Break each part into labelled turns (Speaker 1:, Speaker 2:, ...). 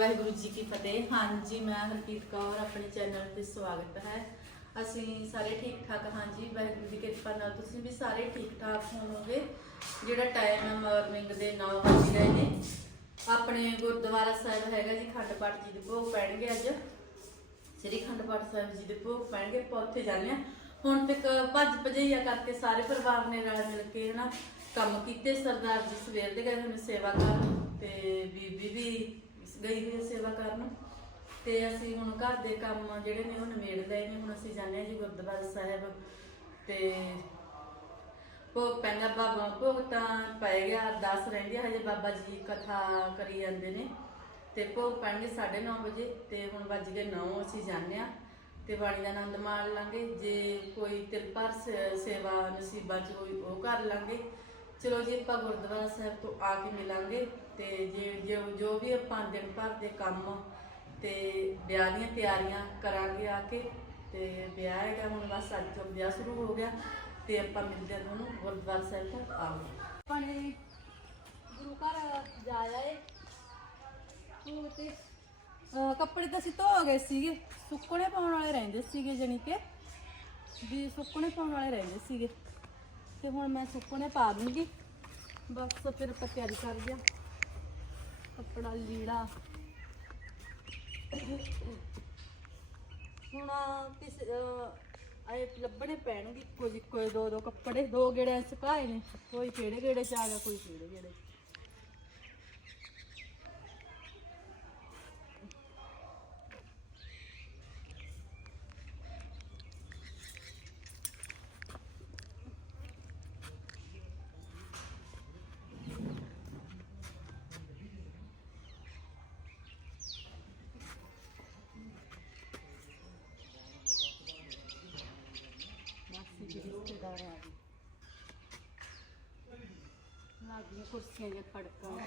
Speaker 1: ਵਾਹਿਗੁਰੂ ਜੀ ਕੀ ਫਤਿਹ। ਹਾਂਜੀ, ਮੈਂ ਹਰਪ੍ਰੀਤ ਕੌਰ, ਆਪਣੇ ਚੈਨਲ ਤੇ ਸਵਾਗਤ ਹੈ। ਅਸੀਂ ਸਾਰੇ ਠੀਕ ਠਾਕ ਹਾਂ ਜੀ। ਵਾਹਿਗੁਰੂ ਦੀ ਕਿਰਪਾ ਨਾਲ ਤੁਸੀਂ ਵੀ ਸਾਰੇ ਠੀਕ ਠਾਕ ਹੋਵੋਗੇ। ਜਿਹੜਾ ਟਾਈਮ ਹੈ ਮਾਰਨਿੰਗ ਦੇ 9 ਵਜੇ ਰਹੇ ਨੇ। ਆਪਣੇ ਗੁਰਦੁਆਰਾ ਸਾਹਿਬ ਹੈਗਾ ਜੀ ਖੰਡ ਪਾਠ ਜੀ ਦੇ ਭੋਗ ਪੈਣਗੇ ਅੱਜ। ਸ੍ਰੀ ਖੰਡ ਪਾਠ ਸਾਹਿਬ ਜੀ ਦੇ ਭੋਗ ਪੈਣਗੇ, ਆਪਾਂ ਉੱਥੇ ਜਾਂਦੇ ਹਾਂ। ਹੁਣ ਤੱਕ ਭੱਜ ਭਜਈਆ ਕਰਕੇ ਸਾਰੇ ਪਰਿਵਾਰ ਨੇ ਰਲ ਮਿਲ ਕੇ, ਹਨਾ, ਕੰਮ ਕੀਤੇ। ਸਰਦਾਰ ਜੀ ਸਵੇਰ ਦੇ ਗਏ ਹੋਏ ਸੇਵਾ ਕਰਨ ਤੇ ਬੀਬੀ ਵੀ ਗਈ ਹੋਈ ਹੈ ਸੇਵਾ ਕਰਨ। ਤੇ ਅਸੀਂ ਹੁਣ ਘਰ ਦੇ ਕੰਮ ਜਿਹੜੇ ਨੇ ਉਹ ਨਿਬੇੜ ਲਏ ਨੇ। ਹੁਣ ਅਸੀਂ ਜਾਂਦੇ ਹਾਂ ਜੀ ਗੁਰਦੁਆਰਾ ਸਾਹਿਬ। ਤੇ ਭੋਗ ਪੈਂਦਾ ਬਾਬਾ ਭੋਗ ਤਾਂ ਪੈ ਗਿਆ ਅਰਦਾਸ ਰਹਿੰਦੀ ਹੈ ਹਜੇ ਬਾਬਾ ਜੀ ਕਥਾ ਕਰੀ ਜਾਂਦੇ ਨੇ। ਤੇ ਭੋਗ ਪੈਣਗੇ 9:30 ਵਜੇ ਤੇ ਹੁਣ ਵੱਜ ਗਏ 9 ਅਸੀਂ ਜਾਂਦੇ ਆ ਤੇ ਬਾਣੀ ਦਾ ਆਨੰਦ ਮਾਣ ਲਾਂਗੇ। ਜੇ ਕੋਈ ਤਿਲ ਭਰ ਸੇ- ਸੇਵਾ ਨਸੀਬਾਂ ਚ ਹੋਈ ਉਹ ਕਰ ਲਾਂਗੇ। ਚਲੋ ਜੀ, ਆਪਾਂ ਗੁਰਦੁਆਰਾ ਸਾਹਿਬ ਤੋਂ ਆ ਕੇ ਮਿਲਾਂਗੇ। ਤੇ ਜੇ, ਜੋ- ਜੋ ਵੀ ਆਪਾਂ ਦਿਨ ਭਰ ਦੇ ਕੰਮ ਤੇ ਵਿਆਹ ਦੀਆਂ ਤਿਆਰੀਆਂ ਕਰਾਂਗੇ ਆ ਕੇ, ਤੇ ਵਿਆਹ ਹੈਗਾ ਹੁਣ ਬਸ ਅੱਜ ਤੋਂ ਵਿਆਹ ਸ਼ੁਰੂ ਹੋ ਗਿਆ, ਤੇ ਆਪਾਂ ਮਿਲਦੇ ਹਾਂ ਤੁਹਾਨੂੰ ਗੁਰਦੁਆਰਾ ਸਾਹਿਬ ਤੋਂ ਆਵਾਂਗੇ ਆਪਾਂ ਨੇ ਗੁਰੂ ਘਰ ਜਾਇਆ ਏ। ਹੁਣ ਤੇ, ਅਹ, ਕੱਪੜੇ ਤਾਂ ਅਸੀਂ ਧੋ ਗਏ ਸੀਗੇ, ਸੁੱਕਣੇ ਪਾਉਣ ਵਾਲੇ ਰਹਿੰਦੇ ਸੀਗੇ ਜਾਣੀ ਕਿ, ਵੀ ਸੁੱਕਣੇ ਪਾਉਣ ਵਾਲੇ ਰਹਿੰਦੇ ਸੀਗੇ। ਤੇ ਹੁਣ ਮੈਂ ਸੁੱਕਣੇ ਪਾ ਦੂੰਗੀ। ਬਸ ਫਿਰ ਆਪਾਂ ਤਿਆਰੀ ਕਰ ਲਿਆ। ਕੱਪੜਾ ਲੀੜਾ। ਹੁਣ ਕਿਸ ਅਹ, ਆਏ ਲੱਭਣੇ ਪੈਣਗੇ ਕੁਝ ਕੋਈ ਦੋ ਦੋ ਕੱਪੜੇ। ਦੋ ਗੇੜੇ ਸੁਕਾਏ ਨੇ। ਕੋਈ ਕਿਹੜੇ ਗੇੜੇ ਚ ਆ ਗਿਆ ਕੋਈ ਕਿਹੜੇ ਗੇੜੇ 'ਚ। ਲਾਗੀਆਂ ਕੁਰਸੀਆਂ ਜਾਂ ਖੜਕਾਂ।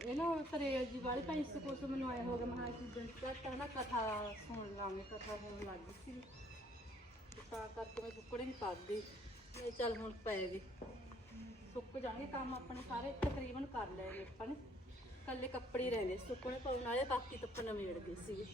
Speaker 1: ਇਹ ਨਾ ਕਰੇ ਜੀ, ਵਾਲੀ ਭਾਈ ਸੇ ਕੁਛ ਮੈਨੂੰ ਆਇਆ ਹੋਗਾ ਮਹਾ ਕਿ ਦਿਨ ਤੱਕ ਨਾ ਕਥਾ ਸੁਣ ਲਾਂਗੇ, ਕਥਾ ਹੋਣ ਲੱਗ ਗਈ ਸੀ। ਤਾਂ ਕਰਕੇ ਮੈਂ ਸੁੱਕੜੇ ਨਹੀਂ ਪਾਦੀ ਇਹ ਚੱਲ ਹੁਣ ਪੈ ਗਏ। ਸੁੱਕ ਜਾਣਗੇ ਕੰਮ ਆਪਣੇ ਸਾਰੇ, ਤਕਰੀਬਨ ਕਰ ਲਏ ਨੇ ਆਪਾਂ ਨੇ। ਕੱਲੇ ਕੱਪੜੇ ਹੀ ਰਹਿੰਦੇ ਸੁੱਕਣੇ ਪਾਉਣ ਵਾਲੇ, ਬਾਕੀ ਤਾਂ ਨਵੇੜ ਗਏ ਸੀਗੇ।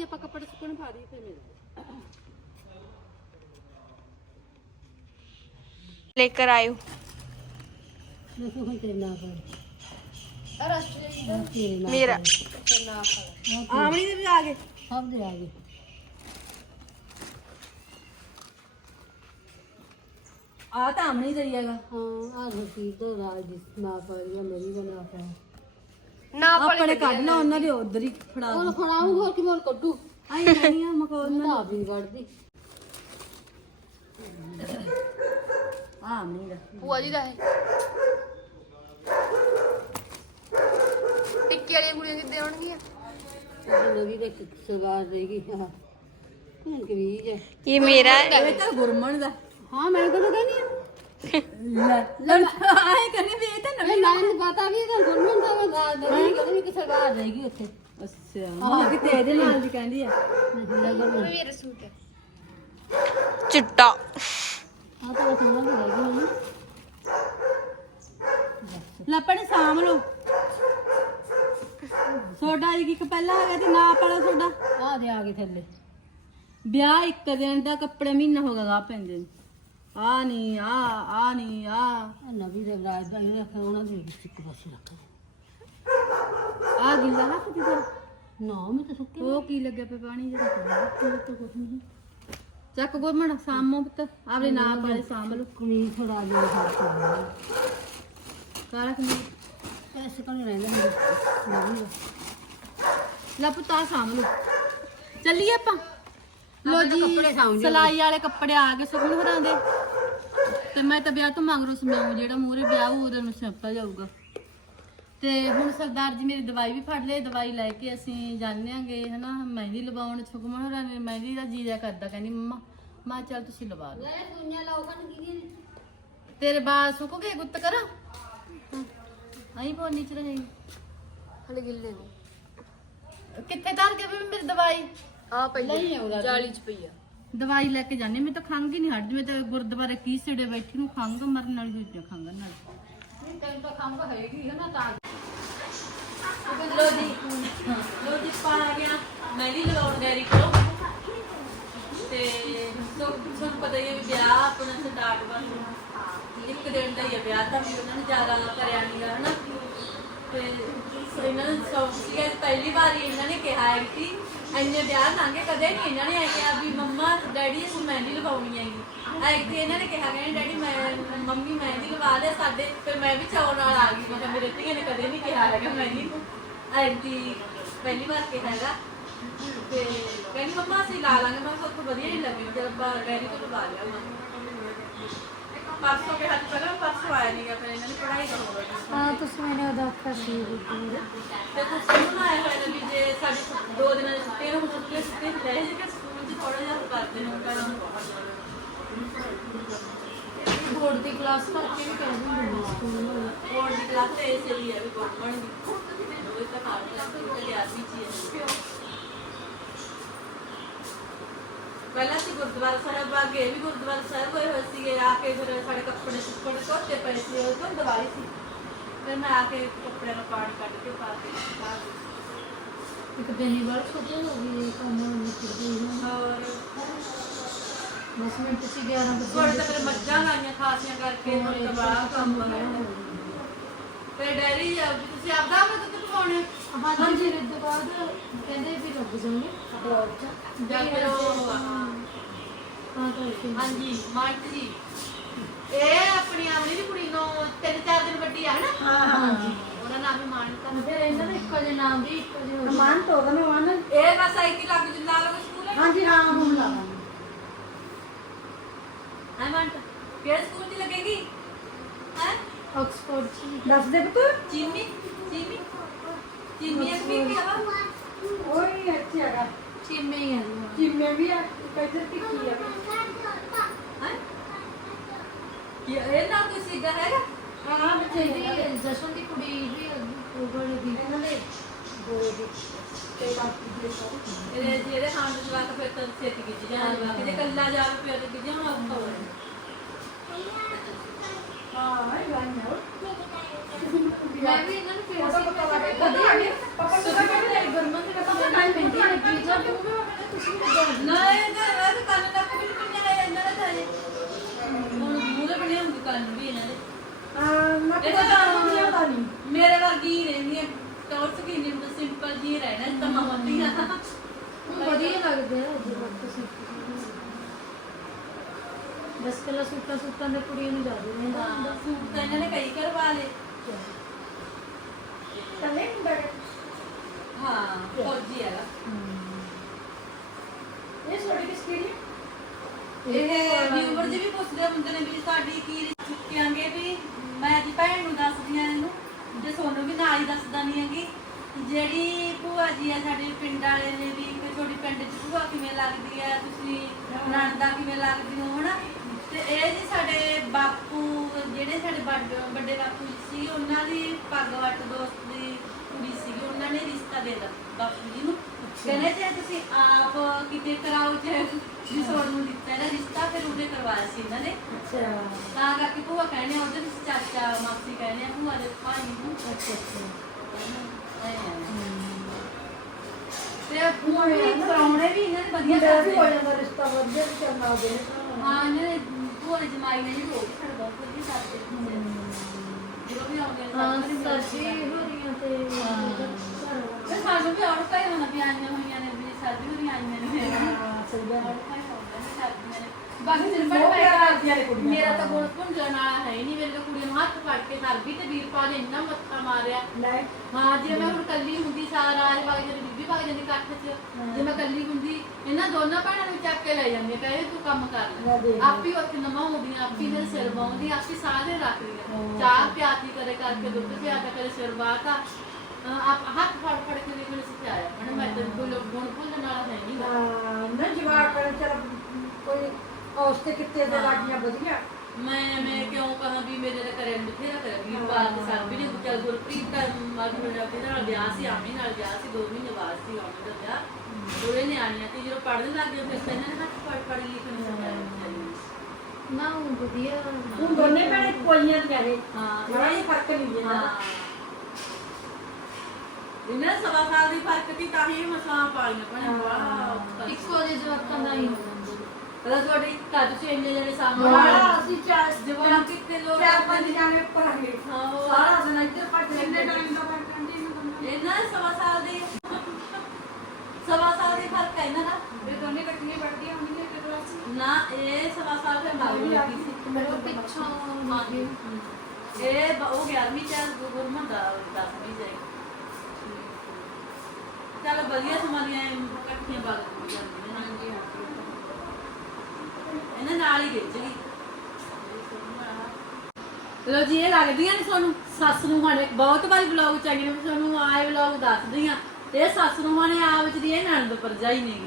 Speaker 1: ਜੇ ਆਪਾਂ ਕੱਪੜੇ ਸੁੱਕਣ ਪਾ ਦਈਏ ਫਿਰ ਮਿਲਦੇ
Speaker 2: ਲੈ ਕਰ ਆਇਓ। ਮੈਂ ਹੁਣ ਤੇਰੇ ਨਾਲ ਅਰਸ਼ਟੇ ਤੇਰੇ ਨਾਲ ਮੇਰਾ।
Speaker 1: ਆਮਣੀ ਦੇ ਵੀ ਆ ਗਏ।
Speaker 3: ਸਭ ਦੇ ਆ ਗਏ।
Speaker 1: ਆ ਤਾਂ ਆਮਣੀ ਦਰੀਆਗਾ ਹਾਂ
Speaker 3: ਆ ਰੋਟੀ ਤੋਂ ਰਾਜ ਜਿਸ ਨਾ ਪਾਰੀਆ ਮੇਰੀ ਬਣਾ ਪਾਇਆ
Speaker 2: ਨਾ
Speaker 1: ਆਪਣੇ ਕੱਢਣਾ ਉਹਨਾਂ ਦੇ ਉਧਰ ਹੀ ਫੜਾ
Speaker 3: ਹੁਣ ਖਣਾਉਂ ਹੋਰ ਕਿ ਮੈਂ ਕੱਢੂ।
Speaker 1: ਆਈ ਨਹੀਂ ਆ ਮਕੌਲ
Speaker 3: ਮੈਂ
Speaker 1: ਆ
Speaker 3: ਕੁੜੀਆਂ ਕਿੱਦੇ ਆਉਣਗੀਆਂ? ਵੀ ਜੇ
Speaker 2: ਇਹ ਮੇਰਾ ਹੈ।
Speaker 1: ਇਹ ਤਾਂ ਦਾ।
Speaker 3: ਹਾਂ ਮੈਂ ਕਦੋਂ ਕਹਿੰਦੀ
Speaker 1: ਆਏ ਕਹਿੰਦੇ ਵੀ ਇਹ ਤਾਂ
Speaker 3: ਇਹ ਮੈਂ ਪਤਾ ਵੀ ਇਹ ਗੁਰਮਨ ਦਾ ਗਾ ਨਹੀਂ ਕਹਿੰਦੀ ਕਿ ਸਲਵਾਰ ਰਹੇਗੀ ਉੱਥੇ।
Speaker 1: ਅੱਛਾ ਹਾਂ ਕਿਤੇ ਇਹਦੇ ਨਾਲ ਦੀ ਕਹਿੰਦੀ ਆ।
Speaker 2: ਮੇਰਾ ਸੂਟ ਹੈ ਚਿੱਟਾ।
Speaker 3: ਆ। ਤਾਂ
Speaker 1: ਲੱਪਣੇ ਸਾਂਭ ਲਓ। ਸੋਡਾ ਜੀ ਇੱਕ ਪਹਿਲਾਂ ਹੈਗਾ ਤੇ ਨਾ ਪਾਲਾ ਸੋਡਾ।
Speaker 3: ਆ ਦੇ ਆ ਗਏ ਥੱਲੇ।
Speaker 1: ਵਿਆਹ ਇੱਕ ਦਿਨ ਦਾ ਕੱਪੜੇ ਮਹੀਨਾ ਹੋ ਗਿਆ ਗਾ ਪੈਂਦੇ ਨੂੰ। ਆ ਨਹੀਂ ਆ ਆ ਨਹੀਂ ਆ।
Speaker 3: ਆ ਨਵੀਂ ਦੇ ਰਾਜ ਦਾ ਇਹ ਰੱਖਿਆ ਉਹਨਾਂ ਦੇ ਵਿੱਚ ਇੱਕ ਪਾਸੇ ਰੱਖ
Speaker 1: ਆ ਗਿੱਲਾ ਹੱਥ ਦੀ ਤੇਰਾ
Speaker 3: ਨਾ ਮੈਂ ਤਾਂ ਸੁੱਕੇ
Speaker 1: ਉਹ ਕੀ ਲੱਗਿਆ ਪਿਆ ਪਾਣੀ ਜਿਹੜਾ ਚੱਕ ਗੋਮਣ ਸਾਮੋ ਪੁੱਤ। ਆਪਦੇ ਨਾਪ ਵਾਲੇ ਸਾਂਭ ਲਓ।
Speaker 3: ਕਮੀਜ਼ ਥੋੜਾ ਜਿਹਾ ਹੱਥ
Speaker 1: ਕਾਲਾ ਕਮੀਜ਼
Speaker 3: ਐਸੇ ਕੋਲ ਰਹਿੰਦਾ ਮੇਰੇ ਨਵੀਂ
Speaker 1: ਲੈ ਪੁੱਤ ਆ ਸਾਂਭ ਲਓ। ਚੱਲੀਏ ਆਪਾਂ। ਲੋ ਜੀ
Speaker 3: ਕੱਪੜੇ ਸਾਂਭ ਲਿਓ।
Speaker 1: ਸਲਾਈ ਵਾਲੇ ਕੱਪੜੇ ਆ ਗਏ ਸੁਖਨ ਹੋਰਾਂ ਦੇ। ਤੇ ਮੈਂ ਤਾਂ ਵਿਆਹ ਤੋਂ ਮੰਗਰੋ ਸਮਿਆਉ ਜਿਹੜਾ ਮੂਰੇ ਵਿਆਹ ਹੋਊ ਉਹਦੇ ਨੂੰ ਸਿੰਪਲ ਜਾਊਗਾ। ਤੇ ਹੁਣ ਸਰਦਾਰ ਜੀ ਮੇਰੀ ਦਵਾਈ ਵੀ ਫੜ ਲਏ ਦਵਾਈ ਲੈ ਕੇ ਅਸੀਂ ਜਾਂਦੇ ਆਂਗੇ ਹਨਾ ਮਹਿੰਦੀ ਲਵਾਉਣ ਸੁਖਮਨ ਹੋਰਾਂ ਨੇ ਮਹਿੰਦੀ ਦਾ ਜੀਜਾ ਕਰਦਾ ਕਹਿੰਦੀ ਮੰਮਾ ਮਾ ਚੱਲ ਤੁਸੀਂ ਲਵਾ ਲਓ
Speaker 3: ਯਾਰ ਦੁਨੀਆ ਲੋਕਾਂ ਕੀ
Speaker 1: ਤੇਰੇ ਬਾਲ ਸੁੱਕ ਗਏ ਗੁੱਤ ਕਰਾਂ? ਆਈ ਪੋ ਨੀਚ ਰਹੇ
Speaker 2: ਹਲੇ ਗਿੱਲੇ ਨੇ।
Speaker 1: ਕਿੱਥੇ ਧਰ ਕੇ ਵੀ ਮੇਰੀ ਦਵਾਈ?
Speaker 2: ਆ ਪਈ ਜਾਲੀ ਚ ਪਈ ਆ।
Speaker 1: ਦਵਾਈ ਲੈ ਕੇ ਜਾਣੀ ਮੈਂ ਤਾਂ ਖੰਗ ਹੀ ਨਹੀਂ ਹਟਦੀ ਮੈਂ ਤਾਂ ਗੁਰਦੁਆਰੇ ਕੀ ਸਿੜੇ ਬੈਠੀ ਨੂੰ ਖੰਗ ਮਰਨ ਵਾਲੀ ਹੋਈ ਪਈ ਆ ਖੰਗ ਨਾਲ।
Speaker 3: ਤੈਨੂੰ ਤਾਂ ਖੰਭ ਹੈਗੀ ਹੈ ਨਾ ਤਾਂ।
Speaker 1: ਲੋ ਜੀ ਲੋ ਜੀ ਪਾ ਆ ਗਿਆ। ਮੈਂ ਵੀ ਲਗਾਉਣ ਗੈਰੀ ਕੋ ਤੇ ਤੁਹਾਨੂੰ ਪਤਾ ਹੀ ਹੈ ਵੀ ਵਿਆਹ ਆਪਣਾ ਸਟਾਰਟ ਬਸ ਇੱਕ ਦਿਨ ਦਾ ਹੀ ਹੈ ਵਿਆਹ ਤਾਂ ਵੀ ਉਹਨਾਂ ਨੇ ਜ਼ਿਆਦਾ ਕਰਿਆ ਨਹੀਂਗਾ ਹਨਾ? ਤੇ ਸੋ ਇਹਨਾਂ ਨੇ ਪਹਿਲੀ ਵਾਰ ਇਹਨਾਂ ਨੇ ਕਿਹਾ ਹੈ ਕਿ ਇੰਨੇ ਵਿਆਹ ਨਾਂਗੇ ਕਦੇ ਨਹੀਂ ਇਹਨਾਂ ਨੇ ਆਇਆ ਵੀ ਮੰਮਾ, ਡੈਡੀ ਅਸੀਂ ਮਹਿੰਦੀ ਲਵਾਉਣੀ ਹੈਗੀ। ਐਕ ਇਹਨਾਂ ਨੇ ਕਿਹਾ ਕਿ ਡੈਡੀ, ਮੈਂ, ਮੰਮੀ ਮਹਿੰਦੀ ਲਵਾ ਦੇ ਸਾਡੇ, ਫਿਰ ਮੈਂ ਵੀ ਚਾਉ ਨਾਲ ਆ ਗਈ। ਮੈਂ ਕਿਹਾ, ਮੇਰੇ ਧੀਆਂ ਨੇ ਕਦੇ ਨਹੀਂ ਕਿਹਾ ਹੈਗਾ ਮਹਿੰਦੀ ਨੂੰ। ਐਕਟੀ ਪਹਿਲੀ ਵਾਰ ਕਿਹਾ ਹੈਗਾ। ਤੇ ਕਹਿੰਦੀ, ਮੰਮਾ, ਅਸੀਂ ਲਾ ਲਾਂਗੇ। ਮੈਂ ਕਿਹਾ ਤੁਹਾਨੂੰ ਵਧੀਆ ਨਹੀਂ ਲੱਗੀ। ਜਦ ਆਪਾਂ ਡੈਡੀ ਤੋਂ ਲਵਾ ਲਿਆ ਮੈਂ ਪਰਸੋਂ ਕੇ ਹੱਥ ਪਹਿਲਾਂ ਪਰਸੋਂ ਆਇਆ ਨਹੀਂਗਾ ਫਿਰ ਇਹਨਾਂ ਨੇ ਪੜ੍ਹਾਈ ਦਾ ਹੋਗਾ
Speaker 3: ਹਾਂ ਤੁਸੀਂ ਮੈਨੇ ਉਹਦਾ ਅੱਖਰ ਸੀ
Speaker 1: ਤੇ ਕੁਝ ਸਮਝ ਆਇਆ ਹੋਇਆ ਨਾ ਵੀ ਜੇ ਸਾਡੇ ਛੁੱਟ- ਦੋ ਦਿਨਾਂ ਦੀ ਛੁੱਟੀ ਨੂੰ ਛੁੱਟੀ ਛੁੱਟੀ ਲੈ ਜੀ ਕਿ ਸਕੂਲ 'ਚ ਥੋੜਾ ਜਿਹਾ ਕਰਦੇ ਨੇ ਉਹਨਾਂ ਨੂੰ
Speaker 3: ਬੋਰਡ ਦੀ ਕਲਾਸ ਕਰਕੇ ਵੀ ਕਹਿ ਦਿੰਦੇ ਨੇ ਸਕੂਲ ਵਾਲੇ
Speaker 1: ਹੋਰ ਦੀ ਕਲਾਸ ਤੇ ਇਸੇ ਲਈ ਹੈ ਵੀ ਗਵਰਨਮੈਂਟ ਦੀ ਉਹ ਤਾਂ ਖਾਣ ਲੱਗ ਗਈ ਤੇ ਆਰਮੀ ਚ ਹੀ ਹੈ ਪਹਿਲਾਂ ਅਸੀਂ ਗੁਰਦੁਆਰਾ ਸਾਹਿਬ ਆ ਗਏ ਵੀ ਗੁਰਦੁਆਰਾ ਸਾਹਿਬ ਹੋਏ ਹੋਏ ਸੀਗੇ। ਆ ਕੇ ਫਿਰ ਸਾਡੇ ਕੱਪੜੇ ਸੁੱਕਣ ਧੋਤੇ ਪਏ ਸੀ ਉਹ ਤੋਂ ਦਵਾਈ ਸੀ। ਫਿਰ ਮੈਂ ਆ ਕੇ ਕੱਪੜਿਆਂ ਨੂੰ ਪਾਣੀ ਕੱਢ ਕੇ ਪਾ ਕੇ ਦਿੱਤੀ।
Speaker 3: ਇੱਕ ਦਿਨ ਹੀ ਬਾਅਦ ਛੁੱਟੀ ਹੋ ਗਈ ਕੰਮ ਨਿਕਲ ਗਈ
Speaker 1: ਹੋਰ?
Speaker 3: 10 ਮਿੰਟ ਸੀ 11 ਵਜੇ
Speaker 1: ਥੋੜੇ ਤਾਂ ਫਿਰ ਮੱਝਾਂ ਗਾਈਆਂ ਖਾਸੀਆਂ ਕਰਕੇ ਹੁਣ ਤਾਂ ਬੜਾ ਕੰਮ ਹੈ ਫਿਰ ਡੈਰੀ ਤੁਸੀਂ ਆਪਦਾ ਆਪਦਾ ਦੁੱਧ ਪਕਾਉਣੇ
Speaker 3: ਹਾਂਜੀ ਤੋਂ ਬਾਅਦ ਕਹਿੰਦੇ ਵੀ ਰੁਕ ਜਾਓਗੇ ਬਲੌਗ ਚ।
Speaker 1: ਜਾਂ ਫਿਰ ਉਹ
Speaker 3: ਤਾਂ
Speaker 1: ਹਾਂਜੀ ਮਾਂਟ ਜੀ। ਇਹ ਆਪਣੀ ਆਮਲੀ ਦੀ ਕੁੜੀ ਨੂੰ ਤਿੰਨ ਚਾਰ ਦਿਨ ਵੱਡੀ ਆ ਨਾ
Speaker 3: ਹਾਂ ਹਾਂਜੀ
Speaker 1: ਉਹਦਾ ਨਾਮ ਹੀ ਮਾਨਤਾ
Speaker 3: ਫਿਰ ਇਹਨਾਂ ਦੇ ਇੱਕੋ ਜਿਹੇ ਨਾਮ ਦੀ ਇੱਕੋ ਜਿਹੇ ਹੋ ਗਏ।
Speaker 4: ਮਾਨ ਤੋਂ ਉਹਦਾ ਮੈਂ ਮਾਨ
Speaker 1: ਇਹ ਬਸ ਆਈ ਕਿ ਲੱਗ ਜਿੰਦਾ ਲੋਕ ਸਕੂਲ? ਹੈ
Speaker 4: ਹਾਂਜੀ ਹਾਂ ਹੁਣ ਲਾਵਾਂਗੇ
Speaker 1: ਹੈ ਮਾਨਤ ਕਿਹੜੇ ਸਕੂਲ ਦੀ ਲੱਗੇਗੀ? ਹੈ?
Speaker 3: ਆਕਸਫੋਰਡ ਚ।
Speaker 4: ਦੱਸ ਦੇ ਪੁੱਤ।
Speaker 1: ਚੀਮੀ? ਚੀਮੀ? ਚੀਮੀ ਇੱਕ ਵੀ? ਕਿਹਾ
Speaker 4: ਓਏ ਅੱਛਾ ਹੈਗਾ।
Speaker 3: ਚੀਮੇ ਹੀ ਆ ਜੀ।
Speaker 4: ਚਿੰਮੇ ਵੀ ਆ ਕੈਸਰ ਟਿੱਕੀ ਆ
Speaker 1: ਹੈ ਕੀ ਇਹ ਨਾ ਕੋਈ ਸਿੱਧਾ ਹੈਗਾ
Speaker 4: ਹਾਂ ਬੱਚੇ
Speaker 3: ਜਿਹੜੀ ਜਸ਼ਨ ਦੀ ਕੁੜੀ ਵੀ ਉਹ ਬੜੀ ਦੀ
Speaker 4: ਇਹਨਾਂ ਦੇ ਦੋ ਦੇ ਤੇ ਬਾਕੀ ਦੇ ਸਾਰੇ
Speaker 1: ਇਹਦੇ ਜਿਹੜੇ ਹਾਂ ਦੇ ਜਵਾਕ ਫਿਰ ਤਾਂ ਛੇਤੀ ਗਿੱਜ ਜਾਣਾ ਜਵਾਕ ਜੇ ਕੱਲਾ ਜਾਵੇ ਫਿਰ ਗਿੱਜ ਜਾਣਾ ਔਖਾ ਹੋ ਜਾਣਾ
Speaker 4: ਹਾਂ ਇਹ ਗਾਣੀ ਹੋ
Speaker 3: ਮੈਂ ਵੀ ਇਹਨਾਂ ਨੂੰ ਫਿਰ
Speaker 4: ਫੋਟੋ ਪਤਾ ਲੱਗੇ ਕਦੇ ਆ ਗਏ ਪਾਪਾ ਨੂੰ ਕਹਿੰਦੇ ਨੇ
Speaker 3: ਗੁਰਮਨ ਦੇ ਪਤਾ ਨਹੀਂ ਪੈਂਦੀ ਲੱਗੀ ਜਾਂ ਤੁਸੀਂ ਵੀ ਜਾਣ
Speaker 1: ਨਾ ਇਹ ਤਾਂ ਇਹ ਤਾਂ ਕੰਨ ਤੱਕ ਵੀ ਨਹੀਂ ਬਣਿਆ ਇਹਨਾਂ ਦਾ ਤਾਂ ਇਹ ਹੁਣ ਮੂਹਰੇ ਬਣੇ ਹੁੰਦੇ ਕੰਨ ਵੀ ਇਹਨਾਂ ਦੇ
Speaker 4: ਹਾਂ ਮੈਂ
Speaker 1: ਇਹ
Speaker 4: ਤਾਂ
Speaker 1: ਤਾਂ
Speaker 4: ਨਹੀਂ ਆਉਂਦਾ ਨਹੀਂ
Speaker 1: ਮੇਰੇ ਵਰਗੀ ਹੀ ਰਹਿੰਦੀ ਹੈ ਟੌਰਚ ਕੀ ਨਹੀਂ ਹੁੰਦਾ ਸਿੰਪਲ ਜੀ ਰਹਿਣਾ ਇਸ ਤਾਂ ਮੰਮੀ ਆ
Speaker 3: ਵਧੀਆ ਲੱਗਦੇ ਆ ਜੀ ਵਕਤ ਸੀ ਬਸ ਕਲਾ ਸੂਟਾਂ ਸੂਟਾਂ ਦੇ ਕੁੜੀਆਂ ਨੂੰ ਜ਼ਿਆਦਾ ਰਹਿੰਦਾ
Speaker 1: ਹਾਂ ਸੂਟ ਤਾਂ ਇਹਨਾਂ ਨੇ ਕਈ ਕਰਵਾ ਲਏ।
Speaker 4: ਤਨੇ ਬੜੇ?
Speaker 1: ਹਾਂ ਫੌਜੀ ਹੈਗਾ
Speaker 4: ਇਹ ਛੋਟੀ ਕਿਸ ਕੀ
Speaker 1: ਇਹ ਨਿਊਬਰ ਜੀ। ਵੀ ਪੁੱਛਦੇ ਹੁੰਦੇ ਨੇ ਵੀ ਸਾਡੀ ਕੀ ਚੁੱਕਿਆਂਗੇ ਵੀ ਮੈਂ ਦੀ ਭੈਣ ਨੂੰ ਦੱਸਦੀ ਆ ਇਹਨੂੰ ਜੇ ਸੋਨੂੰ ਵੀ ਨਾਲ ਹੀ ਦੱਸਦਾ ਨਹੀਂ ਹੈਗੀ ਜਿਹੜੀ ਭੂਆ ਜੀ ਆ ਸਾਡੇ ਪਿੰਡ ਵਾਲੇ ਨੇ ਵੀ ਕਿ ਤੁਹਾਡੀ ਪਿੰਡ ਚ ਭੂਆ ਕਿਵੇਂ ਲੱਗਦੀ ਆ ਤੁਸੀਂ ਨਣਦਾ ਕਿਵੇਂ ਲੱਗਦੀ ਹੋ ਹਨਾ? ਤੇ ਇਹ ਜੀ ਸਾਡੇ ਬਾਪੂ ਜਿਹੜੇ ਸਾਡੇ ਵੱਡ- ਵੱਡੇ ਬਾਪੂ ਜੀ ਸੀ ਉਹਨਾਂ ਦੀ ਪੱਗ ਵੱਟ ਦੋਸਤ ਦੀ ਕੁੜੀ ਸੀਗੀ ਉਹਨਾਂ ਨੇ ਰਿਸ਼ਤਾ ਦੇ ਦਿੱਤਾ ਬਾਪੂ ਜੀ ਨੂੰ। ਕਹਿੰਦੇ ਜੇ ਤੁਸੀਂ ਆਪ ਕਿਤੇ ਕਰਾਓ ਜੇ ਜਿਸ ਨੂੰ ਦਿੱਤਾ ਨਾ ਰਿਸ਼ਤਾ ਫਿਰ ਉਹਦੇ ਕਰਵਾਇਆ ਸੀ ਇਹਨਾਂ ਨੇ।
Speaker 3: ਅੱਛਾ।
Speaker 1: ਤਾਂ ਕਰਕੇ ਭੂਆ ਕਹਿੰਦੇ ਆ ਉਹਦੇ ਵਿੱਚ ਚਾਚਾ ਮਾਸੀ ਕਹਿੰਦੇ ਆ ਭੂਆ ਦੇ ਭਾਈ ਨੂੰ।
Speaker 3: ਅੱਛਾ ਅੱਛਾ।
Speaker 1: ਤੇ ਭੂਆ ਵੀ ਕਰਾਉਣੇ ਵੀ ਇਹਨਾਂ ਨੇ ਵਧੀਆ
Speaker 4: ਮੁੰਡਾ ਵੀ
Speaker 1: ਕਰਦੇ
Speaker 4: ਹੋ
Speaker 1: ਆ।
Speaker 4: ਜਾਂਦਾ ਰਿਸ਼ਤਾ ਵਧੀਆ ਕਰਨਾ ਦੇ
Speaker 1: ਹਾਂ ਇਹਨਾਂ ਨੇ ਭੂਆ ਦੀ ਜਮਾਈ ਨੇ ਵੀ ਹੋ ਗਈ ਸਾਡੇ ਬਹੁਤ ਵਧੀਆ ਕਰਦੇ ਜਦੋਂ ਵੀ ਆਉਂਦੇ ਨੇ
Speaker 2: ਹਾਂ
Speaker 1: ਸਾਰੇ ਮਿਲ
Speaker 2: ਸੱਚੀ
Speaker 1: ਕੇ
Speaker 2: ਹੋ ਰਹੀਆਂ ਤੇ
Speaker 1: ਤੇ ਸਾਨੂੰ ਵੀ ਔਰ ਭਾਈ ਹੁਣ ਵੀ ਆਈਆਂ ਹੋਈਆਂ ਨੇ ਵੀ ਸਾਡੀ ਵੀ ਆਈਆਂ ਨੇ।
Speaker 4: ਹਾਂ ਸਹੀ ਗੱਲ।
Speaker 1: ਔਰ ਭਾਈ ਹੁੰਦੇ ਨੇ ਸਾਡੀਆਂ ਨੇ। ਬਾਕੀ ਸਿਰ
Speaker 4: ਬਹੁਤ
Speaker 1: ਪਰ
Speaker 4: ਪਿਆਰ ਕਰਦੀਆਂ ਨੇ ਕੁੜੀਆਂ।
Speaker 1: ਮੇਰਾ ਤਾਂ ਗੁਣ ਭੁੰਜਣ ਵਾਲਾ ਹੈ ਹੀ ਨਹੀਂ ਮੇਰੇ ਤਾਂ ਕੁੜੀਆਂ ਨੂੰ ਹੱਥ ਫੜ ਕੇ ਤੇ ਵੀਰਪਾਲ ਨੇ ਇੰਨਾ ਮੱਥਾ ਮਾਰਿਆ।
Speaker 4: ਲੈ।
Speaker 1: ਹਾਂ ਜੇ ਮੈਂ ਹੁਣ ਕੱਲੀ ਹੁੰਦੀ ਸਾਰਾ ਰਾਜ ਵਗ ਜਾਂਦੀ ਵਗ ਜਾਂਦੀ ਕੱਖ 'ਚ। ਜੇ ਮੈਂ ਕੱਲੀ ਹੁੰਦੀ ਇਹਨਾਂ ਦੋਨਾਂ ਭੈਣਾਂ ਨੂੰ ਚੱਕ ਕੇ ਲੈ ਜਾਂਦੀ ਕਹੇ ਤੂੰ ਕੰਮ ਕਰ
Speaker 4: ਲੈ।
Speaker 1: ਆਪੀ ਉੱਥੇ ਨਵਾਂ ਹੁੰਦੀਆਂ ਆਪੀ ਨੇ ਸਿਰ ਬਾਉਂਦੀ ਆਪੀ ਸਾਰੇ ਰੱਖਦੀਆਂ ਚਾਹ ਪਿਆਤੀ ਕਰੇ ਕਰਕੇ ਦੁੱਧ ਪਿਆਤਾ ਕਰੇ ਸਿਰ ਬਾਤਾ ਆਪ ਹੱਥ ਫੜ ਫੜ ਕੇ ਵੀ ਮੈਨੂੰ ਸਿਖਾਇਆ ਮੈਨੇ ਮੈਂ ਤਾਂ ਕੋਈ ਗੁਣ ਭੁੱਲਣ ਵਾਲਾ ਹੈ ਨਹੀਂ
Speaker 4: ਨਾ ਜਵਾਬ ਕਰ ਚਲ ਕੋਈ ਔਸਤੇ ਕਿਤੇ ਦੇ ਲੱਗੀਆਂ ਵਧੀਆ।
Speaker 1: ਮੈਂ ਮੈਂ ਕਿਉਂ ਕਹਾਂ ਵੀ ਮੇਰੇ ਦਾ ਕਰੇ ਬਥੇਰਾ ਕਰ ਵੀ ਬਾਤ ਸਰ ਵੀ ਨਹੀਂ ਚੱਲ ਗੁਰਪ੍ਰੀਤ ਦਾ ਮਗ ਮੇਰਾ ਤੇ ਨਾਲ ਵਿਆਹ ਸੀ ਆਮੀ ਨਾਲ ਵਿਆਹ ਸੀ 2 ਮਹੀਨੇ ਬਾਅਦ ਸੀ ਆਮੀ ਦਾ ਵਿਆਹ। ਦੋਵੇਂ ਨਿਆਣੀਆਂ ਤੇ ਜਦੋਂ ਪੜ੍ਹਨ ਲੱਗ ਗਏ ਫਿਰ ਇਹਨਾਂ ਨੇ ਹੱਥ ਫੜ ਫੜ ਲਿਖਣ ਸਿਖਾਇਆ
Speaker 2: ਨਾ ਉਹ ਵਧੀਆ।
Speaker 4: ਹੁਣ ਦੋਨੇ ਭੈਣੇ ਕੋਈਆਂ ਦੀਆਂ ਨੇ
Speaker 1: ਹਾਂ।
Speaker 4: ਬੜਾ ਹੀ ਫ਼ਰਕ ਨਹੀਂ
Speaker 1: ਇਹਨਾਂ ਦਾ ਸਵਾ ਸਾਲ ਦੀ ਫ਼ਰਕ ਸੀ ਤਾਂ ਹੀ ਮਸਾਂ ਪਾਲੀਆਂ ਭੈਣੇ। ਬੜਾ
Speaker 2: ਇੱਕੋ ਜਿਹੇ ਜਵਾਕਾਂ ਦਾ ਹੀ
Speaker 1: ਕਦਾ ਤੁਹਾਡੇ ਘਰ ਚ ਇੰਨੇ ਜਣੇ ਸਾਹਮਣੇ?
Speaker 4: ਹਾਂ ਅਸੀਂ ਚਾਰ
Speaker 1: ਜਵਾਨ ਕਿਤੇ ਲੋਕ
Speaker 4: ਚਾਰ ਪੰਜ ਜਾਣੇ ਉੱਪਰ ਗਏ।
Speaker 1: ਹਾਂ
Speaker 4: ਸਾਰਾ ਦਿਨ ਇੱਧਰ ਪੱਟ ਕਿੰਨੇ ਟਾਈਮ ਦਾ ਫ਼ਰਕ ਨੂੰ
Speaker 1: ਇਹਨਾਂ ਸਵਾ ਸਾਲ ਦੀ। ਸਵਾ ਸਾਲ ਦੀ ਫ਼ਰਕ ਹੈ ਇਹਨਾਂ ਦਾ।
Speaker 4: ਇਹ ਦੋਨੇ ਇਕੱਠੀਆਂ ਪੜਦੀਆਂ ਹੁੰਦੀਆਂ ਇੱਕ ਕਲਾਸ
Speaker 1: ਨਾ ਇਹ ਸਵਾ ਸਾਲ ਦੇ ਬਾਅਦ ਲੱਗੀ ਸੀ।
Speaker 2: ਉਹ ਪਿੱਛੋਂ
Speaker 1: ਹਾਂਜੀ। ਇਹ ਉਹ 11ਵੀਂ ਚ ਗੁਰਮਨ ਦਾ 10ਵੀਂ ਚ। ਚਲ ਵਧੀਆ ਸਮਾਰੀਆਂ ਇਕੱਠੀਆਂ ਬਾਗ ਹੋ ਜਾਂਦੀਆਂ ਹਾਂਜੀ। ਇਹਨਾਂ ਨਾਲ ਹੀ ਗਿੱਜ ਗਈ ਲੋ ਜੀ, ਇਹ ਲੱਗਦੀਆਂ ਨੇ ਤੁਹਾਨੂੰ ਸੱਸ ਨੂੰ ਸਾਡੇ ਬਹੁਤ ਵਾਰੀ ਵਲੌਗ ਚ ਨੇ, ਤੁਹਾਨੂੰ ਆਏ ਵਲੌਗ ਦੱਸਦੀਆਂ ਤੇ ਸੱਸ ਨੂੰ ਨੇ ਆਪ ਚ ਦੀ ਇਹ ਨਣਦ ਪਰਜਾਈ ਨਹੀਂ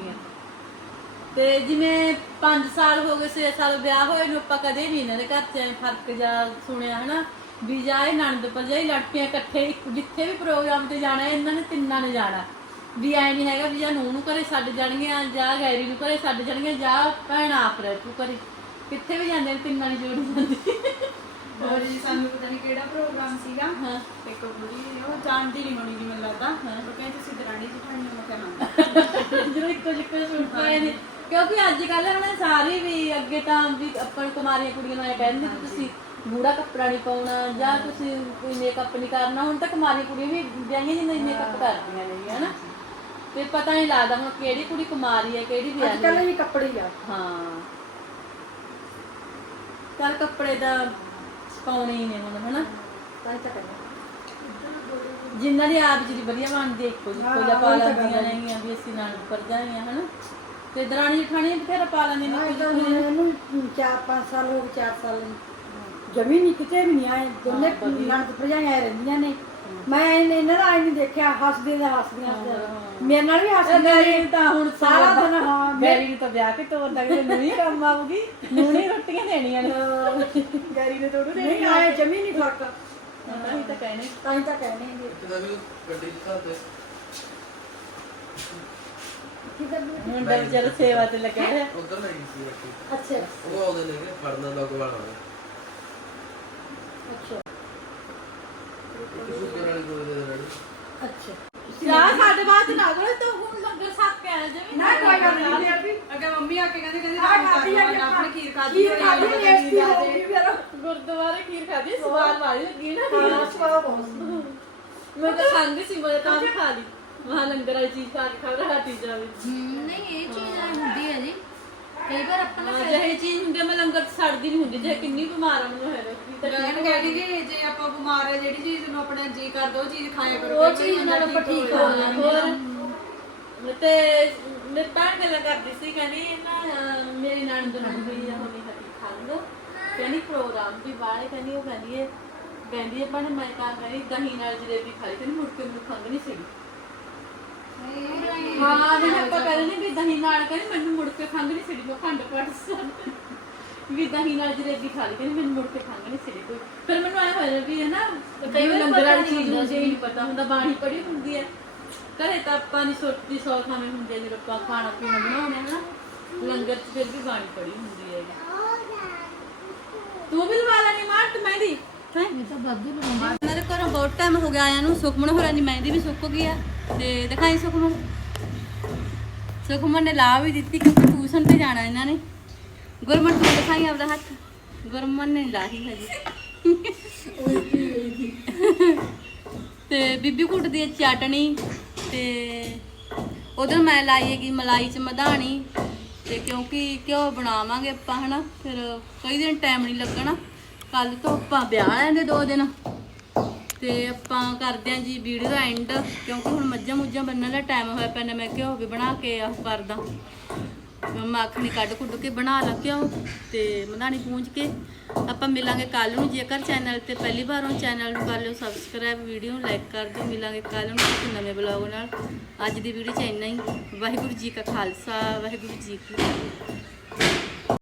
Speaker 1: ਤੇ ਜਿਵੇਂ 5 ਸਾਲ ਹੋ ਗਏ 6 ਸਾਲ ਵਿਆਹ ਹੋਏ ਨੂੰ ਆਪਾਂ ਕਦੇ ਵੀ ਇਹਨਾਂ ਦੇ ਘਰ ਚ ਫ਼ਰਕ ਜਾ ਸੁਣਿਆ, ਹਨਾ? ਵੀ ਜਾਏ ਇਹ ਨਣਦ ਭਰਜਾਈ ਲੜਕੀਆਂ ਇਕੱਠੇ ਜਿੱਥੇ ਵੀ ਪ੍ਰੋਗਰਾਮ ਤੇ ਜਾਣਾ, ਇਹਨਾਂ ਨੇ ਤਿੰਨਾਂ ਨੇ ਜਾਣਾ। ਵੀ ਐ ਨਹੀਂ ਹੈਗਾ ਵੀ ਜਾਂ ਨੂੰ ਨੂੰ ਘਰੇ ਛੱਡ ਜਾਣਗੀਆਂ ਜਾਂ ਗੈਰੀ ਨੂੰ ਘਰੇ ਛੱਡ ਜਾਣਗੀਆਂ ਜਾਂ ਭੈਣ ਆਪ ਰਹਿ ਤੂੰ ਘਰੇ। ਕਿੱਥੇ ਵੀ ਜਾਂਦੇ ਨੇ ਤਿੰਨਾਂ ਦੀ ਜੋੜੀ ਜਾਂਦੀ।
Speaker 5: ਹੋਰ ਜੀ ਸਾਨੂੰ ਪਤਾ ਨਹੀਂ ਕਿਹੜਾ ਪ੍ਰੋਗਰਾਮ ਸੀਗਾ।
Speaker 1: ਹਾਂ।
Speaker 5: ਇੱਕ ਕੁੜੀ ਉਹ ਜਾਣਦੀ ਨਹੀਂ ਹੋਣੀ ਜੀ ਮੈਨੂੰ ਲੱਗਦਾ। ਉਹ ਕਹਿੰਦੀ ਤੁਸੀਂ ਦਰਾਣੀ ਜਠਾਣੀ ਨੂੰ ਕਹਿਣਾ
Speaker 1: ਜਦੋਂ ਇੱਕੋ ਜਿੱਕੋ ਸੂਟ ਪਾਏ ਨੇ। ਕਿਉਂਕਿ ਅੱਜ ਕੱਲ ਹਨਾ ਸਾਰੇ ਵੀ ਅੱਗੇ ਤਾਂ ਵੀ ਆਪਾਂ ਕੁਮਾਰੀਆਂ ਕੁੜੀਆਂ ਨੂੰ ਇਹ ਕਹਿੰਦੇ ਤੁਸੀਂ ਗੂੜਾ ਕੱਪੜਾ ਨਹੀਂ ਪਾਉਣਾ ਜਾਂ ਤੁਸੀਂ ਕੋਈ ਮੇਕਅਪ ਨਹੀਂ ਕਰਨਾ। ਹੁਣ ਤਾਂ ਕੁਮਾਰੀ ਕੁੜੀਆਂ ਵੀ ਵਿਆਹੀਆਂ ਜਿੰਨੇ ਮੇਕਅਪ ਕਰਦੀਆਂ ਨੇ ਹਨਾ? ਤੇ ਪਤਾ ਨਹੀਂ ਲੱਗਦਾ ਹੁਣ ਕਿਹੜੀ ਕੁੜੀ ਕੁਮਾਰੀ ਹੈ ਕਿਹੜੀ
Speaker 4: ਅੱਜ
Speaker 1: ਵਿਆਹੀ
Speaker 4: ਕੱਲ
Speaker 1: ਹੈ
Speaker 4: ਇਹ ਕੱਪੜੇ ਹੀ ਆ।
Speaker 1: ਹਾਂ। ਚੱਲ ਕੱਪੜੇ ਤਾਂ ਪਾਉਣੇ ਹੀ ਨੇ ਹੁਣ ਹਨਾ?
Speaker 4: ਤਾਂ ਹੀ ਤਾਂ ਕਹਿੰਦੇ।
Speaker 1: ਜਿਨ੍ਹਾਂ ਦੀ ਆਪ ਜਿਹੜੀ ਵਧੀਆ ਬਣਦੀ ਹੈ, ਇੱਕੋ ਜਿਹਾ
Speaker 4: ਹਾਂ,
Speaker 1: ਪਾ
Speaker 4: ਉਹੀ ਤਾਂ
Speaker 1: ਲੈਂਦੀਆਂ
Speaker 4: ਗੱਲ ਹੈ।
Speaker 1: ਨੇਗੀਆਂ ਵੀ ਅਸੀਂ ਨਾਲ ਉੱਪਰ ਜਾਈਆਂ ਹਨਾ? ਤੇ ਦਰਾਣੀ ਜਠਾਣੀ ਬਥੇਰਾ ਪਾ ਲੈਂਦੀਆਂ
Speaker 4: ਹਾਂ
Speaker 1: ਨੇ
Speaker 4: ਇਹ ਤਾਂ ਹੁਣ ਇਹਨੂੰ 4-5 ਸਾਲ ਹੋ ਗਏ 4 ਸਾਲ। ਜਮੀ ਨਹੀਂ ਕਿਤੇ ਵੀ ਨਹੀਂ ਆਏ। ਦੋਨੇ
Speaker 1: ਹਾਂ, ਵਧੀਆ।
Speaker 4: ਨਣਦ ਭਰਜਾਈਆਂ ਰਹਿੰਦੀਆਂ ਨੇ। ਮੈਂ ਇਹਨੇ- ਇਹਨਾਂ ਦਾ ਆਈ ਨਹੀਂ ਦੇਖਿਆ ਹੱਸਦੇ ਦਾ ਹੱਸਦੀਆਂ ਹੱਸਦੀਆਂ। ਮੇਰੇ ਨਾਲ ਵੀ ਹੱਸਦੀਆਂ ਨੇ।
Speaker 1: ਤਾਂ ਹੁਣ
Speaker 4: ਸਾਰਾ ਦਿਨ ਹਾਂ ਮੈਂ
Speaker 1: ਗੈਰੀ ਨੂੰ ਤਾਂ ਵਿਆਹ ਕੇ ਤੋਰ ਦਾਂਗੇ ਨਹੀਂ ਕੰਮ ਆਊਗੀ। ਨੂਣੀ ਰੋਟੀਆਂ ਦੇਣੀਆਂ ਨੇ। ਗੈਰੀ ਨੇ ਤੋੜੂ
Speaker 4: ਨਹੀਂ ਆਏ ਜਮੀ ਨਹੀਂ ਫ਼ਰਕ।
Speaker 1: ਤਾਂ ਹੀ ਤਾਂ ਕਹਿੰਦੇ
Speaker 4: ਤਾਂ ਹੀ ਤਾਂ ਕਹਿੰਦੇ ਨੇ।
Speaker 6: ਕਿਦਾਂ ਵੀ ਗੱਡੀ ਚ ਘਰ ਦੇ।
Speaker 1: ਮੁੰਡਾ ਵਿਚਾਰਾ ਸੇਵਾ ਤੇ ਲੱਗਿਆ ਹੋਇਆ।
Speaker 6: ਉਧਰ ਲੈ ਗਈ ਸੀ ਰੱਖੀ
Speaker 4: ਅੱਛਾ।
Speaker 6: ਉਹ ਆਉਂਦੇ ਨੇ ਫੜਨਾ ਲੱਗ ਵਾਲਾ।
Speaker 4: ਅੱਛਾ
Speaker 6: ਇੱਕ ਸ਼ੂਗਰ ਵਾਲੀ ਕੋਲ ਦੇ ਰੜੀ
Speaker 4: ਅੱਛਾ।
Speaker 1: ਯਾਰ ਸਾਡੇ ਬਾਅਦ ਨਾ ਕਰੋ ਤੂੰ ਹੁਣ ਲੰਗਰ ਛੱਕ ਕੇ ਆ ਜਾਵੀਂ।
Speaker 4: ਨਾ ਕੋਈ ਗੱਲ ਨਹੀਂ ਫਿਰ ਵੀ।
Speaker 5: ਅੱਗੇ ਮੰਮੀ ਆ ਕੇ ਕਹਿੰਦੇ ਕਹਿੰਦੇ
Speaker 4: ਆ ਖਾਦੀ ਆ ਕੇ
Speaker 5: ਆਪਣੀ ਖੀਰ ਖਾਦੀ
Speaker 4: ਖੀਰ ਖਾਦੀ ਟੇਸਟੀ ਹੋ ਗਈ ਫਿਰ।
Speaker 1: ਗੁਰਦੁਆਰੇ ਖੀਰ ਖਾਦੀ ਸਵਾਲ ਵਾਲੀ ਲੱਗੀ ਨਾ।
Speaker 4: ਹਾਂ ਸਵਾਦ ਬਹੁਤ
Speaker 1: ਮੈਂ ਤਾਂ ਖਾਂਦੀ ਸੀ ਮੈਂ ਤਾਂ ਵੀ ਖਾ ਲਈ। ਮਹਾ ਲੰਗਰ ਵਾਲੀ ਚੀਜ਼ ਖਾ ਕੇ
Speaker 2: ਨਹੀਂ ਇਹ ਚੀਜ਼ ਐਂ ਹੁੰਦੀ ਹੈ ਜੀ। ਕਈ ਵਾਰ ਆਪਾਂ
Speaker 1: ਹਾਂ ਜਿਹੇ ਚੀਜ਼ ਹੁੰਦੀ ਆ, ਮੈਂ ਲੰਗਰ ਚ ਸੜਦੀ ਨਹੀਂ ਹੁੰਦੀ ਜੇ ਕਿੰਨੀ ਬਿਮਾਰ ਆ ਮੈਨੂੰ ਹੈ ਤਾਂ
Speaker 5: ਗਗਨ ਕਹਿੰਦੀ ਕਿ ਜੇ ਆਪਾਂ ਬਿਮਾਰ ਹੈ ਜਿਹੜੀ ਚੀਜ਼ ਨੂੰ ਆਪਣਾ ਜੀ ਕਰਦਾ ਉਹ ਚੀਜ਼ ਖਾਇਆ ਕਰੋ
Speaker 1: ਉਹ ਚੀਜ਼ ਨਾਲ ਆਪਾਂ ਠੀਕ
Speaker 5: ਹੋ ਜਾਂਦਾ।
Speaker 1: ਹੋਰ ਤੇ ਮੇਰੇ ਭੈਣ ਗੱਲਾਂ ਕਰਦੀ ਸੀ ਕਹਿੰਦੀ ਨਾ ਮੇਰੀ ਨਣਦ ਨੂੰ ਵੀ ਆ ਹੋਣੀ ਹੱਟੀ ਖੰਗ ਕਹਿੰਦੀ ਪ੍ਰੋਗਰਾਮ ਵੀ ਬਾਹਰ ਕਹਿੰਦੀ ਉਹ ਕਹਿੰਦੀ ਹੈ ਕਹਿੰਦੀ ਹੈ ਪਰ ਮੈਂ ਤਾਂ ਕਹਿੰਦੀ ਦਹੀਂ ਨਾਲ ਜਲੇਬੀ ਖਾਈ ਕਹਿੰਦੀ ਮੁੜ ਕੇ ਮੈਨੂੰ ਖੰਗ ਨਹੀਂ ਸੀਗੀ ਹਾਂ ਜਿਵੇਂ ਆਪਾਂ ਕਹਿੰਦੇ ਵੀ ਦਹੀਂ ਨਾਲ ਕਹਿੰਦੀ ਮੈਨੂੰ ਮੁੜ ਕੇ ਖੰਗ ਨਹੀਂ ਸੀਗੀ ਮੈਂ ਖੰਡ ਪੜ ਵੀ ਦਹੀਂ ਨਾਲ ਜਲੇਬੀ ਖਾ ਲਈ ਕਹਿੰਦੀ ਮੈਨੂੰ ਮੁੜ ਕੇ ਖੰਗ ਨਹੀਂ ਸੀਗੀ ਕੋਈ। ਫਿਰ ਮੈਨੂੰ ਐ ਹੋਇਆ ਵੀ ਹੈ ਨਾ ਕਈ ਵਾਰ ਲੰਗਰ ਵਾਲੀ ਚੀਜ਼ ਨੂੰ ਜੇ। ਨਹੀਂ ਪਤਾ ਹੁੰਦਾ ਬਾਣੀ ਪੜੀ ਹੁੰਦੀ ਹੈ। ਘਰੇ ਤਾਂ ਆਪਾਂ ਦੀ ਸੋਟੀ ਸੌ ਖਾਣੇ ਹੁੰਦੇ ਜਦੋਂ ਆਪਾਂ ਖਾਣਾ ਪੀਣਾ ਬਣਾਉਂਦੇ ਹਾਂ ਨਾ ਲੰਗਰ 'ਚ ਫਿਰ ਵੀ ਬਾਣੀ ਪੜੀ ਹੁੰਦੀ ਹੈ। ਤੂੰ ਵੀ ਲਵਾ ਲੈਣੀ ਮਾਰ ਤੇ ਮਹਿੰਦੀ? ਹੈ?
Speaker 2: ਇਹ ਤਾਂ ਵਾਧੂ ਲਗਾਉਂਦੀ
Speaker 1: ਮੇਰੇ ਘਰੋਂ ਬਹੁਤ ਟਾਈਮ ਹੋ ਗਿਆ ਆਇਆ ਨੂੰ ਸੁਖਮਨ ਹੋਰਾਂ ਦੀ ਮਹਿੰਦੀ ਵੀ ਸੁੱਕ ਗਈ ਆ। ਤੇ ਦਿਖਾਈ ਸੁਖਮਨ। ਸੁਖਮਨ ਨੇ ਲਾ ਵੀ ਦਿੱਤੀ ਕਿਉਂਕਿ ਟਿਊਸ਼ਨ ਤੇ ਜਾਣਾ ਇਹਨਾਂ ਨੇ। ਗੁਰਮਨ, ਤੂੰ ਦਿਖਾਈ ਆਪਦਾ ਹੱਥ। ਗੁਰਮਨ ਨੇ ਲਾਹੀ ਹਜੇ। ਤੇ ਬੀਬੀ ਕੁੱਟਦੀ ਹੈ ਚਟਣੀ ਤੇ ਉਧਰ ਮੈਂ ਲਾਈ ਹੈਗੀ ਮਲਾਈ ਚ ਮਧਾਣੀ ਤੇ ਕਿਉਂਕਿ ਘਿਓ ਬਣਾਵਾਂਗੇ ਆਪਾਂ, ਹਨਾ? ਫਿਰ ਕਈ ਦਿਨ ਟਾਈਮ ਨਹੀਂ ਲੱਗਣਾ। ਕੱਲ ਤੋਂ ਆਪਾਂ ਵਿਆਹ ਲੈਂਦੇ ਦੋ ਦਿਨ। ਤੇ ਆਪਾਂ ਕਰਦੇ ਆਂ ਜੀ ਵੀਡੀਓ ਦਾ ਐਂਡ ਕਿਉਂਕਿ ਹੁਣ ਮੱਝਾਂ ਮੁੱਝਾਂ ਬੰਨਣ ਦਾ ਟਾਈਮ ਹੋਇਆ ਪੈਣਾ ਮੈਂ ਘਿਓ ਵੀ ਬਣਾ ਕੇ ਉਹ ਕਰਦਾ। ਮੱਖਣੀ ਕੱਢ ਕੁੱਟ ਕੇ ਬਣਾ ਲਾ ਘਿਓ ਤੇ ਮਧਾਣੀ ਪੂੰਝ ਕੇ ਆਪਾਂ ਮਿਲਾਂਗੇ ਕੱਲ ਨੂੰ ਜੇਕਰ ਚੈਨਲ ਤੇ ਪਹਿਲੀ ਵਾਰ ਹੋ ਚੈਨਲ ਨੂੰ ਕਰ ਲਿਓ ਸਬਸਕ੍ਰਾਈਬ ਵੀਡੀਓ ਨੂੰ ਲਾਈਕ ਕਰ ਦਿਓ। ਮਿਲਾਂਗੇ ਕੱਲ ਨੂੰ ਇੱਕ ਨਵੇਂ ਬਲੌਗ ਨਾਲ। ਅੱਜ ਦੀ ਵੀਡੀਓ ਚ ਇੰਨਾ ਹੀ। ਵਾਹਿਗੁਰੂ ਜੀ ਕਾ ਖਾਲਸਾ, ਵਾਹਿਗੁਰੂ ਜੀ ਕੀ ਫਤਿਹ।